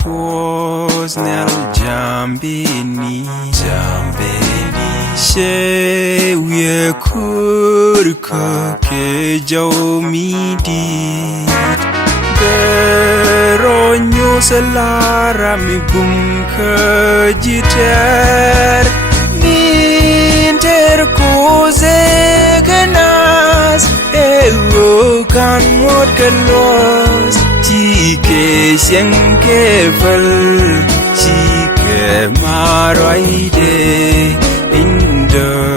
quos nel jambini she wie kurka ke jau midi beronyo selara mi bum kejiter minter koze kenas ewo kan ngot kelos chike siang ke vel chike maroide inderatal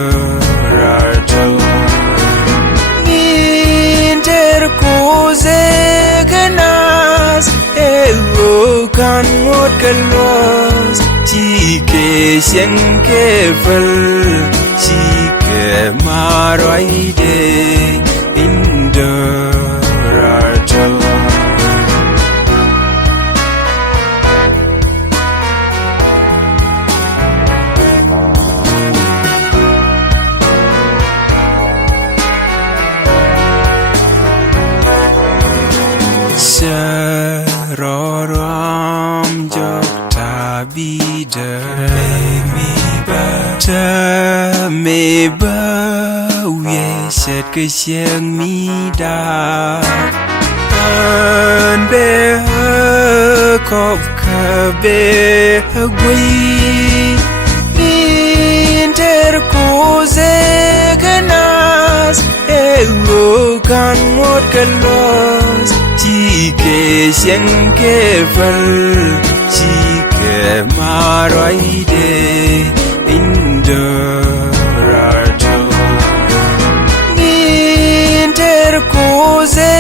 minter koze kenas ewo kan ngot kelos chike siang ke vel chike maroide inderatal Seroram jok tabida me ba we set ke siang mi da an be kop ka be gui inter koze kenas ewo kan ngot kelos chike siang ke vel chike maroide inderatal inter koze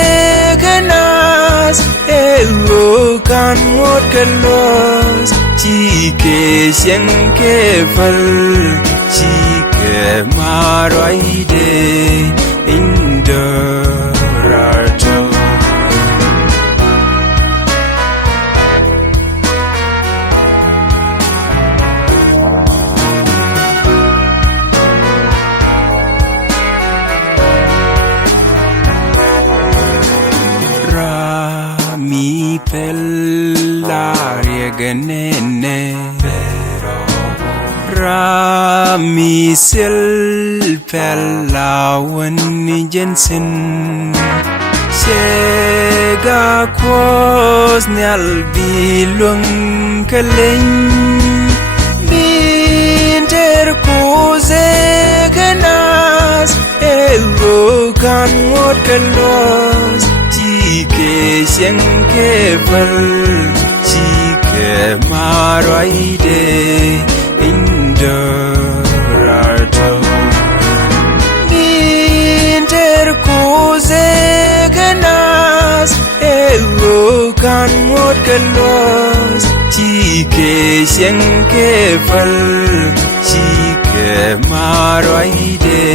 kenas ewo kan ngot kelos chike siang ke vel chike maroide inderatal mi pellarie genene rami sel pellawan jensen sega quos nel bilung keleng minter koze kenas ewo kan ngot kelos chike siang ke vel chike maroide inderatal minter koze kenas ewo kan ngot kelos chike siang ke vel chike maroide